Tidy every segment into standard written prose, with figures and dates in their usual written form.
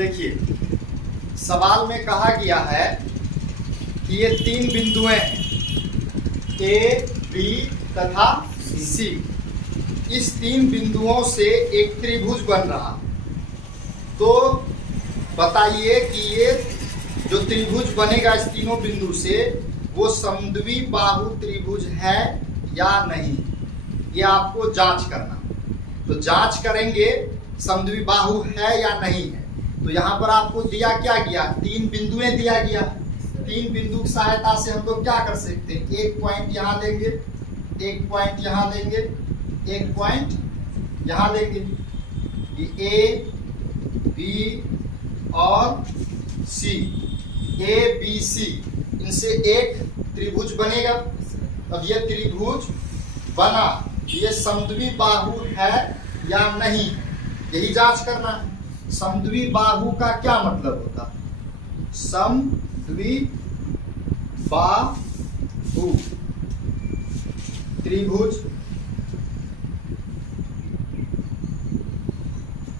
देखिए, सवाल में कहा गया है कि ये तीन बिंदुएं हैं ए, बी तथा सी। इस तीन बिंदुओं से एक त्रिभुज बन रहा। तो बताइए कि ये जो त्रिभुज बनेगा इस तीनों बिंदु से वो समद्वि बाहु त्रिभुज है या नहीं, ये आपको जांच करना। तो जांच करेंगे समद्वि बाहु है या नहीं है। तो यहाँ पर आपको दिया क्या गया, तीन बिंदुएं दिया गया। तीन बिंदु की सहायता से हम लोग क्या कर सकते हैं, एक पॉइंट यहाँ लेंगे, एक पॉइंट यहाँ लेंगे, एक पॉइंट यहाँ लेंगे। ए, बी और सी, ए बी सी, इनसे एक त्रिभुज बनेगा। अब ये त्रिभुज बना, ये समद्वि बाहु है या नहीं, यही जांच करना है। समद्वि बाहु का क्या मतलब होता, समद्वि बाहु त्रिभुज,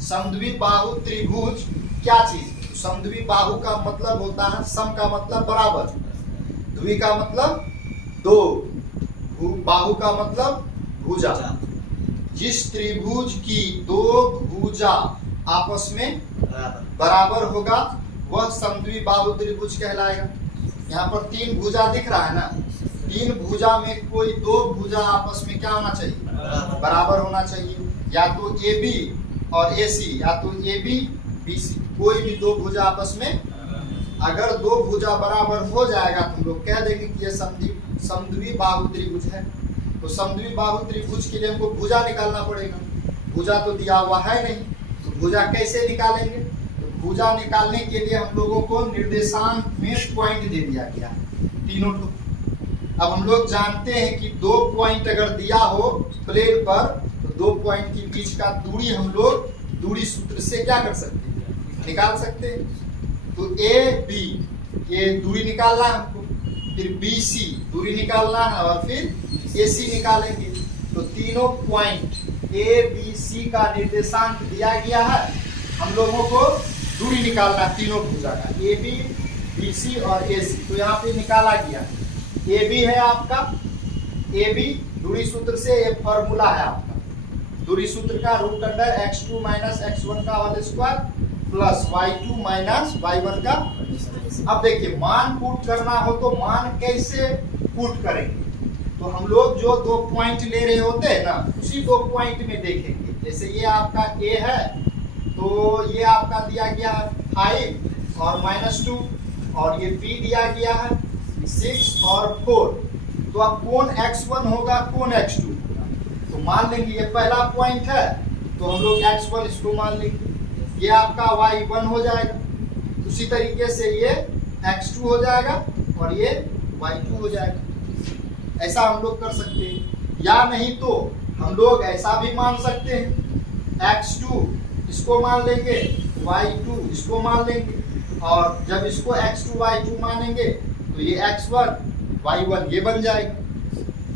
समद्वि बाहु त्रिभुज क्या चीज। समद्वि बाहु का मतलब होता है, सम का मतलब बराबर, द्वि का मतलब दो, बाहु का मतलब भुजा। जिस त्रिभुज की दो भुजा आपस में बराबर होगा वह समद्वि बाहु त्रिभुज कहलाएगा। यहाँ पर तीन भुजा दिख रहा है ना, तीन भुजा में कोई दो भुजा आपस में क्या होना चाहिए, बराबर होना चाहिए। या तो ए बी और ए सी, या तो ए बी बी सी, कोई भी दो भुजा आपस में अगर दो भुजा बराबर हो जाएगा तो हम लोग कह देंगे कि ये समद्वि बाहु त्रिभुज है। तो समद्वि बाहु त्रिभुज के लिए हमको भुजा निकालना पड़ेगा। भुजा तो दिया हुआ है नहीं, तो भुजा कैसे निकालेंगे। तो भुजा निकालने के लिए हम लोगों को निर्देशांक में पॉइंट दे दिया गया है, तीनों को। अब हम लोग जानते हैं कि दो पॉइंट अगर दिया हो प्लेन पर तो दो पॉइंट के बीच का दूरी हम लोग दूरी सूत्र से क्या कर सकते हैं, निकाल सकते हैं। तो ए बी ये दूरी निकालना है हमको, फिर बी सी दूरी निकालना है और फिर ए सी निकालेंगे। तो तीनों पॉइंट ए बी सी का निर्देशांक दिया गया है, हम लोगों को दूरी निकालना है तीनों भुजा का, ए बी बी सी और ए सी। तो यहाँ पे निकाला गया, ए बी है आपका, ए बी दूरी सूत्र से ये फॉर्मूला है आपका, दूरी सूत्र का root under x2 minus x1 का whole square plus y2 minus y1 का। अब देखिए मान पुट करना हो तो मान कैसे पुट करेंगे। तो हम लोग जो दो पॉइंट ले रहे होते हैं ना, उसी दो पॉइंट में देखेंगे। जैसे ये आपका a है तो ये आपका दिया गया है 5 और -2, और ये b दिया गया है 6 और 4। तो अब कौन x1 होगा कौन x2, तो मान लेंगे ये पहला पॉइंट है तो हम लोग x1 इसको मान लेंगे, ये आपका y1 हो जाएगा। उसी तरीके से ये x2 हो जाएगा और ये y2 हो जाएगा। ऐसा हम लोग कर सकते हैं, या नहीं तो हम लोग ऐसा भी मान सकते हैं, x2 इसको मान लेंगे, y2 इसको मान लेंगे, और जब इसको x2 y2 मानेंगे तो ये x1 y1 ये बन जाएगा।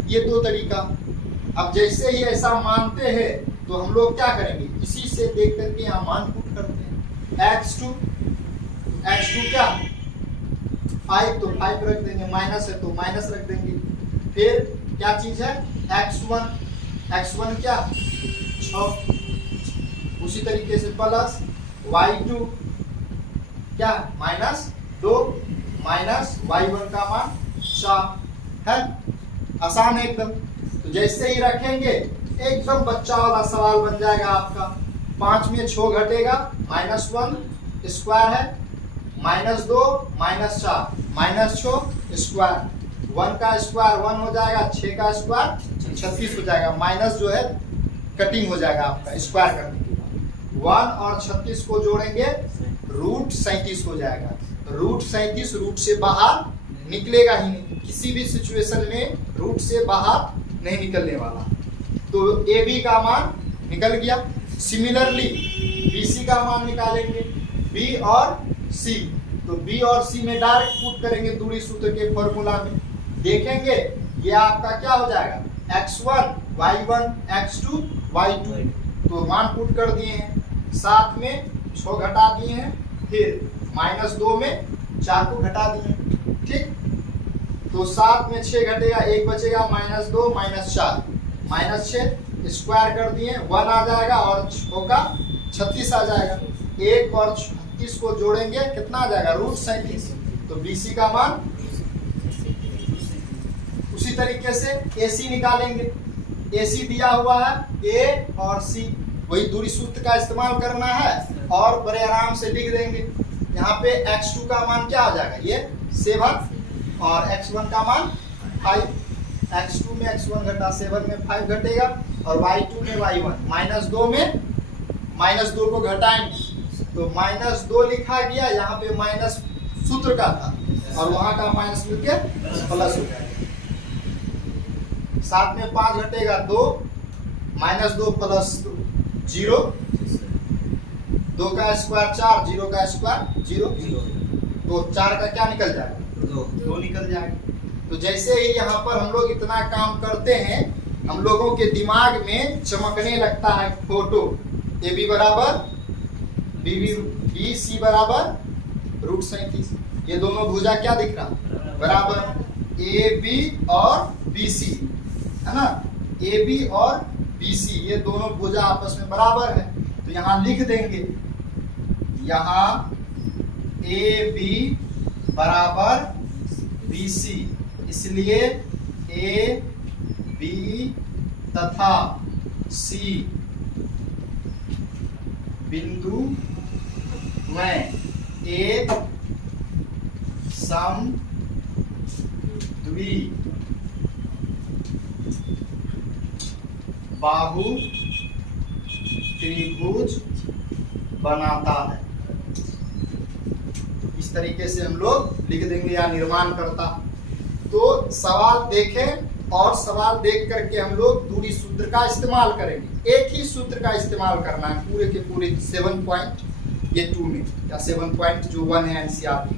ये दो तरीका। अब जैसे ही ऐसा मानते हैं तो हम लोग क्या करेंगे, इसी से देख करके यहाँ मान पुट करते हैं। x2 क्या 5 तो 5 रख देंगे, माइनस है तो माइनस रख देंगे। फिर क्या चीज है x1 क्या 6, उसी तरीके से प्लस y2 क्या -2 माइनस y1 का मान 4 है। आसान है एकदम। तो जैसे ही रखेंगे एकदम बच्चा वाला सवाल बन जाएगा आपका। 5 में 6 घटेगा, -1 स्क्वायर है, -2 -4 -6 स्क्वायर, 1 का स्क्वायर 1 हो जाएगा, 6 का स्क्वायर 36 हो जाएगा। माइनस जो है कटिंग हो जाएगा आपका स्क्वायर करने के बाद। 1 और 36 को जोड़ेंगे रूट 37 हो जाएगा। रूट 37 रूट से बाहर निकलेगा ही नहीं, किसी भी सिचुएशन में रूट से बाहर नहीं निकलने वाला। तो ए बी का मान निकल गया। सिमिलरली बी सी का मान निकालेंगे, बी और सी। तो बी और सी में डायरेक्ट पुट करेंगे दूरी सूत्र के फॉर्मूला में, देखेंगे ये आपका क्या हो जाएगा x1 y1 x2 y2। तो मान पुट कर दिए हैं, साथ में 6 घटा दिए हैं फिर -2 में 4 को घटा दिए, ठीक। तो 7 में 6 घटेगा, 1 बचेगा, -2 -4 -6 स्क्वायर कर दिए, 1 आ जाएगा और 6 का 36 आ जाएगा। 1 और 36 को जोड़ेंगे कितना आ जाएगा, √37। तो BC का मान उसी तरीके से AC निकालेंगे। AC दिया हुआ है A और C, वही दूरी सूत्र का इस्तेमाल करना है और बड़े आराम से लिख देंगे। यहाँ पे x2 का मान क्या आ जाएगा, ये 7 और x1 का मान 5। x2 में x1 घटा 7 में 5 घटेगा और y2 में y1 -2 में -2 को घटाएंगे तो -2 लिखा गया, यहाँ पे माइनस सूत्र का था और वहां का माइनस मिलके प्लस हो जाएगा। 7 में 5 घटेगा 2, -2 + 2 0, 2 का स्क्वायर 4, 0 का स्क्वायर 0, तो 4 का क्या निकल जाएगा, 2 निकल जाएगा। तो जैसे ही यहाँ पर हम लोग इतना काम करते हैं, हम लोगों के दिमाग में चमकने लगता है फोटो। AB बराबर BC बराबर √37। ये दोनों भुजा क्या दिख रहा, बराबर AB और BC, है ना। AB और BC ये दोनों भुजा आपस में बराबर है, तो यहाँ लिख देंगे, यहाँ AB बराबर BC, इसलिए AB तथा C बिंदु में एक सम द्वि बाहु त्रिभुज बनाता है। इस तरीके से हम लोग लिख देंगे या निर्माण करता। तो सवाल देखें और सवाल देख करके हम लोग दूरी सूत्र का इस्तेमाल करेंगे। एक ही सूत्र का इस्तेमाल करना है पूरे के पूरे 7.2 में या 7.1 है NCERT